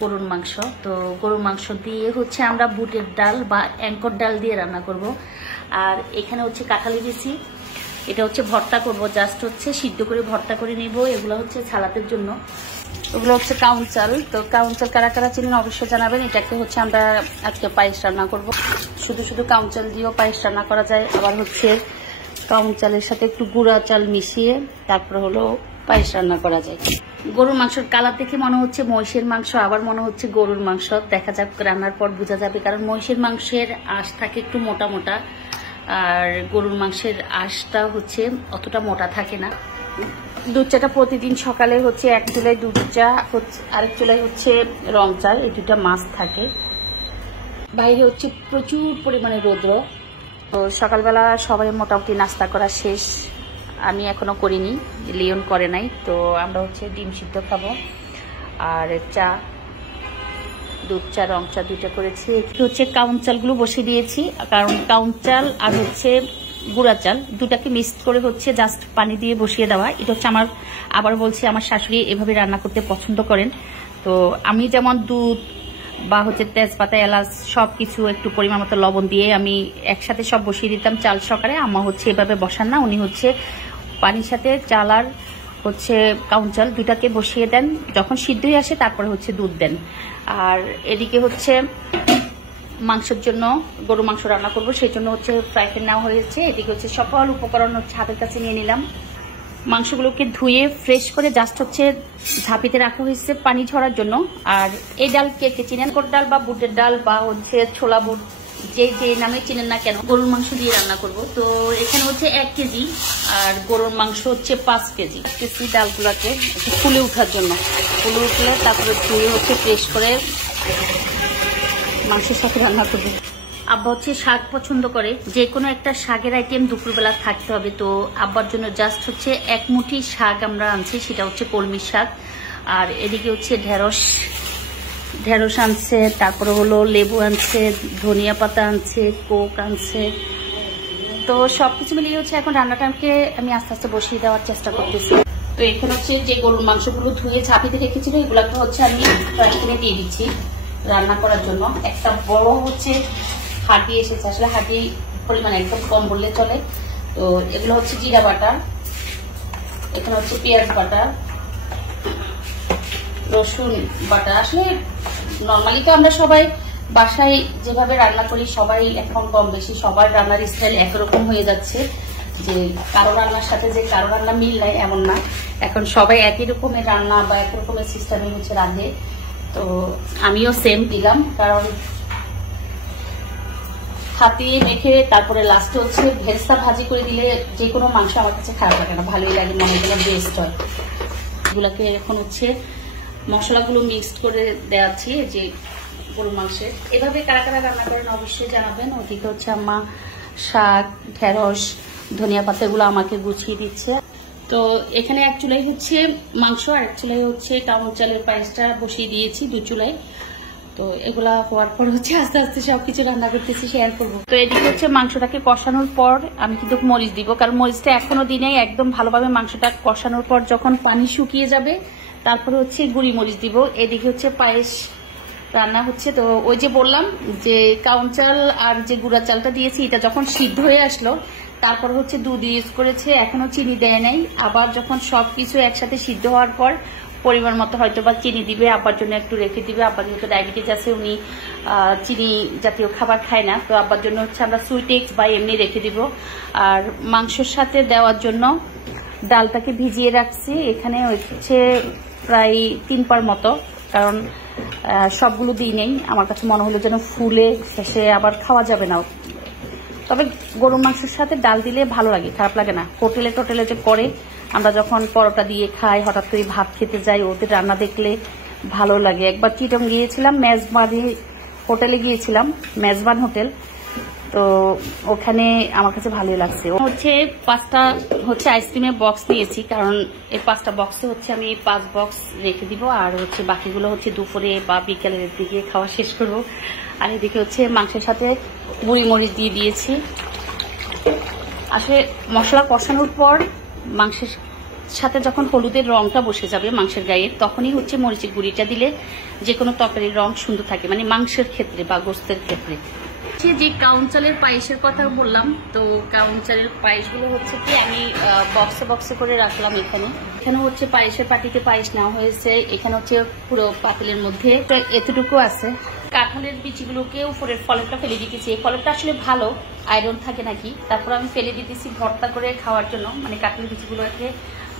গরুর মাংস। তো গরুর মাংস দিয়ে হচ্ছে আমরা বুটের ডাল বা অ্যাঙ্কর ডাল দিয়ে রান্না করব। আর এখানে হচ্ছে কাঁঠালি বিচি, এটা হচ্ছে ভর্তা করব, জাস্ট হচ্ছে সিদ্ধ করে ভর্তা করে নিব। এগুলো হচ্ছে সালাতের জন্য। ওগুলো হচ্ছে কাউন চাল। তো কাউন চাল কারা কারা চিনেন অবশ্যই জানাবেন। এটাকে হচ্ছে আমরা আজকে পায়েস রান্না করব। শুধু শুধু কাউন চাল দিয়েও পায়েস রান্না করা যায়, আবার হচ্ছে কাউন চালের সাথে একটু গুঁড়া চাল মিশিয়ে তারপর হলো পায়েস রান্না করা যায়। গরুর মাংসের কালার দেখে মনে হচ্ছে মহিষের মাংস, আবার মনে হচ্ছে গরুর মাংস। দেখা যাক, রান্নার পর বোঝা যাবে। কারণ মহিষের মাংসের আঁশ থাকে একটু মোটা মোটা, আর গরুর মাংসের আঁশটা হচ্ছে অতটা মোটা থাকে না। দুধ চাটা প্রতিদিন সকালে হচ্ছে এক চুলায় দুধ চা, আরেক চুলায় হচ্ছে রং চা, এই দুটা মাছ থাকে। বাইরে হচ্ছে প্রচুর পরিমাণে রৌদ্র। তো সকালবেলা সবাই মোটামুটি নাস্তা করা শেষ, আমি এখনো করিনি, লিওন করে নাই। তো আমরা হচ্ছে ডিম সিদ্ধ খাবো আর চা, দুধ চা রং চা দুইটা করেছি। একটু হচ্ছে কাউন চালগুলো বসিয়ে দিয়েছি, কারণ কাউন চাল আর হচ্ছে গুঁড়া চাল দুটাকে মিক্স করে হচ্ছে জাস্ট পানি দিয়ে বসিয়ে দেওয়া। এটা হচ্ছে আমার, আবার বলছি, আমার শাশুড়ি এভাবে রান্না করতে পছন্দ করেন। তো আমি যেমন দুধ বা হচ্ছে তেজপাতা এলাচ সব কিছু একটু পরিমাণ মতো লবণ দিয়ে আমি একসাথে সব বসিয়ে দিতাম চাল সকালে। আম্মা হচ্ছে এভাবে বসান না, উনি হচ্ছে পানির সাথে চাল আর হচ্ছে কাউন চাল দুটাকে বসিয়ে দেন, যখন সিদ্ধ হয়ে আসে তারপরে হচ্ছে দুধ দেন। আর এদিকে হচ্ছে মাংসের জন্য গরু মাংস রান্না করবো, সেই জন্য হচ্ছে ফ্রাই প্যান নেওয়া হয়েছে। এদিকে হচ্ছে সকল উপকরণ হচ্ছে হাতের কাছে নিয়ে নিলাম। মাংসগুলোকে ধুয়ে ফ্রেশ করে জাস্ট হচ্ছে ঝাঁপিতে রাখা হয়েছে পানি ঝরার জন্য। আর এই ডাল কে কে চিনেন, কোট ডাল বা বুটের ডাল বা হচ্ছে ছোলা বুট, যে যে নামে চিনেন না কেন, গরুর মাংস দিয়ে রান্না করব। তো এখানে হচ্ছে 1 কেজি আর গরুর মাংস হচ্ছে 5 কেজি। ডালগুলোকে ফুলে ওঠার জন্য, ফুলে উঠলে তারপরে ধুয়ে হচ্ছে ফ্রেশ করে মাংসের সাথে রান্না করবো। আব্বা হচ্ছে শাক পছন্দ করে, যে কোনো একটা শাকের আইটেম দুপুরবেলা থাকতে হবে। তো আব্বার জন্য জাস্ট হচ্ছে 1 মুঠি শাক আমরা আনছি, সেটা হচ্ছে কলমি শাক। আর এদিকে হচ্ছে ঢেঁড়স আনছে, তারপরে হলো লেবু আনছে, ধনিয়া পাতা আনছে, কোক আনছে। তো সবকিছু মিলিয়ে হচ্ছে এখন রান্নাটাকে আমি আস্তে আস্তে বসিয়ে দেওয়ার চেষ্টা করতেছি। তো এখানে হচ্ছে যে গরুর মাংসগুলো ধুয়ে ঝাঁপিতে রেখেছিল, এগুলোকে হচ্ছে আমি ফ্রাই দিয়ে দিচ্ছি রান্না করার জন্য। একটা বড় হচ্ছে হাঁটি এসেছে, আসলে হাঁটি পরিমাণ একদম কম বললে চলে। তো এগুলো হচ্ছে জিরা বাটা, এখানে হচ্ছে পেঁয়াজ বাটা, রসুন বাটা। আসলে নর্মালি তো আমরা সবাই বাসায় যেভাবে রান্না করি, সবাই এখন কম বেশি সবার রান্নার স্টাইল একরকম হয়ে যাচ্ছে, যে কারো রান্নার সাথে যে কারো রান্না মিল নাই এমন না। এখন সবাই একই রকমের রান্না বা একই রকমের সিস্টেমে হচ্ছে রাঁধে। তো আমিও সেম দিলাম, কারণ হাতিয়ে মেখে তারপরে লাস্টে হচ্ছে ভেজটা ভাজি করে দিলে যে কোনো মাংস আমার কাছে খারাপ লাগে না, ভালোই লাগে, মনে হয় বেস্ট হয়। এগুলাকে এখন হচ্ছে মশলাগুলো মিক্সড করে দেওয়াচ্ছি যে গরুর মাংসের। এভাবে কারা কারা রান্না করেন অবশ্যই জানাবেন। ওদিকে হচ্ছে আম্মা শাক, ঢেঁড়স, ধনিয়া পাতাগুলো আমাকে গুছিয়ে দিচ্ছে। তো এখানে 1 চুলাই হচ্ছে মাংস আর 1 চুলাই হচ্ছে কাউন চালের পায়েসটা বসিয়ে দিয়েছি 2 চুলাই। তো এগুলা হওয়ার পর হচ্ছে আস্তে আস্তে সবকিছু রান্না করতেছি, শেয়ার করবো। তো এদিকে হচ্ছে মাংসটাকে কষানোর পর আমি কিন্তু মরিচ দিব, কারণ মরিচটা এখনো দিনে একদম ভালোভাবে মাংসটা কষানোর পর যখন পানি শুকিয়ে যাবে তারপরে হচ্ছে গুঁড়ি মরিচ দিব। এদিকে হচ্ছে পায়েস রান্না হচ্ছে। তো ওই যে বললাম যে কাউন চাল আর যে গুঁড়া চালটা দিয়েছি, এটা যখন সিদ্ধ হয়ে আসলো তারপর হচ্ছে দুধ ইউজ করেছে, এখনো চিনি দেয় নাই। আবার যখন সবকিছু একসাথে সিদ্ধ হওয়ার পর পরিমাণ মতো হয়তো বা চিনি দিবে, আব্বার জন্য একটু রেখে দিবে। আব্বার যেহেতু ডায়াবেটিস আছে, উনি চিনি জাতীয় খাবার খায় না, তো আব্বার জন্য হচ্ছে আমরা সুইটেক্স বা এমনি রেখে দিব। আর মাংসের সাথে দেওয়ার জন্য ডালটাকে ভিজিয়ে রাখছি, এখানে হচ্ছে প্রায় 3 পার মতো, কারণ সবগুলো দিই নেই, আমার কাছে মনে হলো যেন ফুলে শেষে আবার খাওয়া যাবে না। তবে গরুর মাংসের সাথে ডাল দিলে ভালো লাগে, খারাপ লাগে না। হোটেলে যে করে, আমরা যখন পরোটা দিয়ে খাই, হঠাৎ করে ভাত খেতে যাই, ওদের রান্না দেখলে ভালো লাগে। একবার চিটং গিয়েছিলাম, মেজবানি হোটেলে গিয়েছিলাম, মেজবান হোটেল। তো ওখানে আমার কাছে ভালোই লাগছে। হচ্ছে 5টা হচ্ছে আইসক্রিমের বক্স নিয়েছি, কারণ এই 5টা বক্সে হচ্ছে আমি 5 বক্স রেখে দিব। আর হচ্ছে বাকিগুলো হচ্ছে দুপুরে বা বিকেলের দিকে খাওয়া শেষ করব। আর এদিকে হচ্ছে মাংসের সাথে গুঁড়ি মরিচ দিয়ে দিয়েছি। আসলে মশলা কষানোর পর মাংসের সাথে যখন হলুদের রংটা বসে যাবে মাংসের গায়ে, তখনই হচ্ছে মরিচের গুঁড়িটা দিলে যে কোনো তরকারির রং সুন্দর থাকে, মানে মাংসের ক্ষেত্রে বা গোস্তের ক্ষেত্রে। যে কাউন চালের পায়েসের কথা বললাম, তো কাউন চালের পায়েসগুলো হচ্ছে কি আমি বক্সে বক্সে করে রাখলাম। এখানে হচ্ছে পায়েসের পাতিতে পায়েস নেওয়া হয়েছে। এখানে হচ্ছে পুরো পাতিলের মধ্যে এতটুকু আছে। কাঁঠালের বিচিগুলোকে উপরের ফলকটা ফেলে দিতেছি। এই ফলকটা আসলে ভালো, আয়রন থাকে নাকি, তারপর আমি ফেলে দিতেছি ভর্তা করে খাওয়ার জন্য, মানে কাঁঠালের বিচিগুলোকে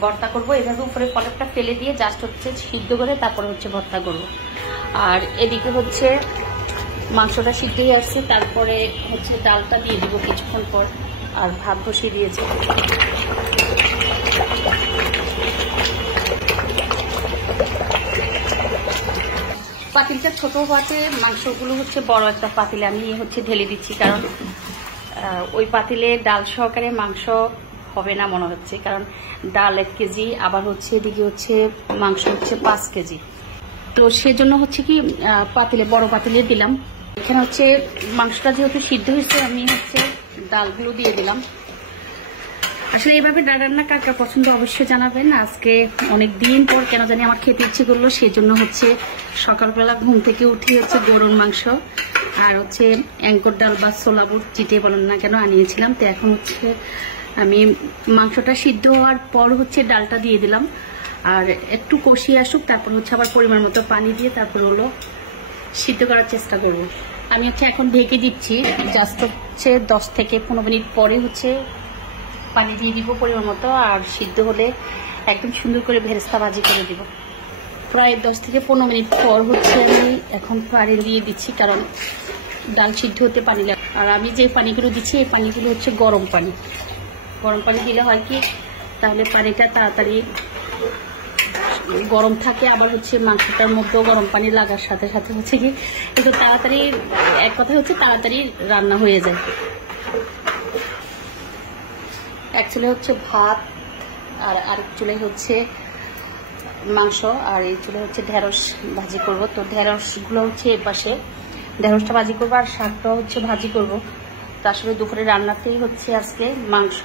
ভর্তা করবো। এভাবে উপরে ফলকটা ফেলে দিয়ে জাস্ট হচ্ছে সিদ্ধ করে তারপরে হচ্ছে ভর্তা করব। আর এদিকে হচ্ছে মাংসটা সিদ্ধ হয়ে আসছে, তারপরে হচ্ছে ডালটা দিয়ে দিব কিছুক্ষণ পর। আর ভাত বসিয়ে দিয়েছে। পাতিলটা ছোট হওয়াতে মাংসগুলো হচ্ছে বড় একটা পাতিলে আমি হচ্ছে ঢেলে দিচ্ছি, কারণ ওই পাতিলে ডাল সহকারে মাংস হবে না মনে হচ্ছে, কারণ ডাল 1 কেজি, আবার হচ্ছে এদিকে হচ্ছে মাংস হচ্ছে 5 কেজি। তো সেজন্য হচ্ছে কি পাতিলে, বড় পাতিলে দিলাম। এখানে হচ্ছে মাংসটা যেহেতু সিদ্ধ হয়েছে, আমি হচ্ছে ডালগুলো দিয়ে দিলাম। আসলে এইভাবে ডাল রান্না কার কার পছন্দ অবশ্যই জানাবেন। আজকে অনেক দিন পর কেন জানি আমার খেতে ইচ্ছে করলো, সেজন্য হচ্ছে সকালবেলা ঘুম থেকে উঠে হচ্ছে গরুর মাংস আর হচ্ছে অ্যাঙ্কর ডাল বা ছোলা বুট চিটে বলেন না কেন আনিয়েছিলাম। তো এখন হচ্ছে আমি মাংসটা সিদ্ধ হওয়ার পর হচ্ছে ডালটা দিয়ে দিলাম, আর একটু কষিয়ে আসুক, তারপর হচ্ছে আবার পরিমাণ মতো পানি দিয়ে তারপর হলো সিদ্ধ করার চেষ্টা করব। আমি হচ্ছে এখন ঢেকে দিচ্ছি, জাস্ট হচ্ছে 10 থেকে 15 মিনিট পরে হচ্ছে পানি দিয়ে দিব পরিমাণ মতো, আর সিদ্ধ হলে একদম সুন্দর করে ভেরেস্তা ভাজি করে দিব। প্রায় 10 থেকে 15 মিনিট পর হচ্ছে আমি এখন পানি দিয়ে দিচ্ছি, কারণ ডাল সিদ্ধ হতে পানি লাগে। আর আমি যে পানিগুলো দিচ্ছি এই পানিগুলো হচ্ছে গরম পানি। গরম পানি দিলে হয় কি, তাহলে পানিটা তাড়াতাড়ি গরম থাকে, আবার হচ্ছে মাংসটার মধ্যেও গরম পানি লাগার সাথে সাথে হচ্ছে কি একটু তাড়াতাড়ি, এক কথা হচ্ছে তাড়াতাড়ি রান্না হয়ে যায়। এক চুলে হচ্ছে ভাত, আর আরেক চুলে হচ্ছে মাংস, আর এই চুলে হচ্ছে ঢেঁড়স ভাজি করব। তো ঢেঁড়সগুলো হচ্ছে এ পাশে, ঢেঁড়সটা ভাজি করবো আর শাকটা হচ্ছে ভাজি করব। তো আসলে দুপুরে রান্নাতেই হচ্ছে আজকে মাংস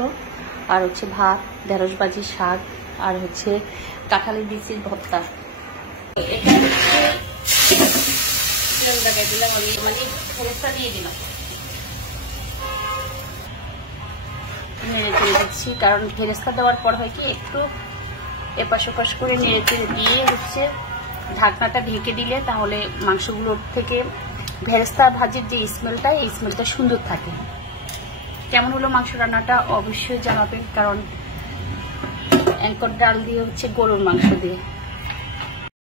আর হচ্ছে ভাত, ঢেঁড়স ভাজি, শাক আর হচ্ছে কাঁঠালের বিচির ভর্তা। এখানে হচ্ছে দিলাম আমি, মানে ভেরেস্তা দিয়ে দিলাম, নেড়ে চেড়ে দিচ্ছি, কারণ ভেরেস্তা দেওয়ার পর হয় কি একটু এপাশ ওপাশ করে নেড়ে চেড়ে দিয়ে হচ্ছে ঢাকনাটা ঢেকে দিলে তাহলে মাংসগুলোর থেকে ভেরেস্তা ভাজির যে স্মেলটা, এই স্মেলটা সুন্দর থাকে। কেমন হলো মাংস রান্নাটা অবশ্যই জানাবেন, কারণ অ্যাঙ্কর ডাল দিয়ে হচ্ছে গরুর মাংস দিয়ে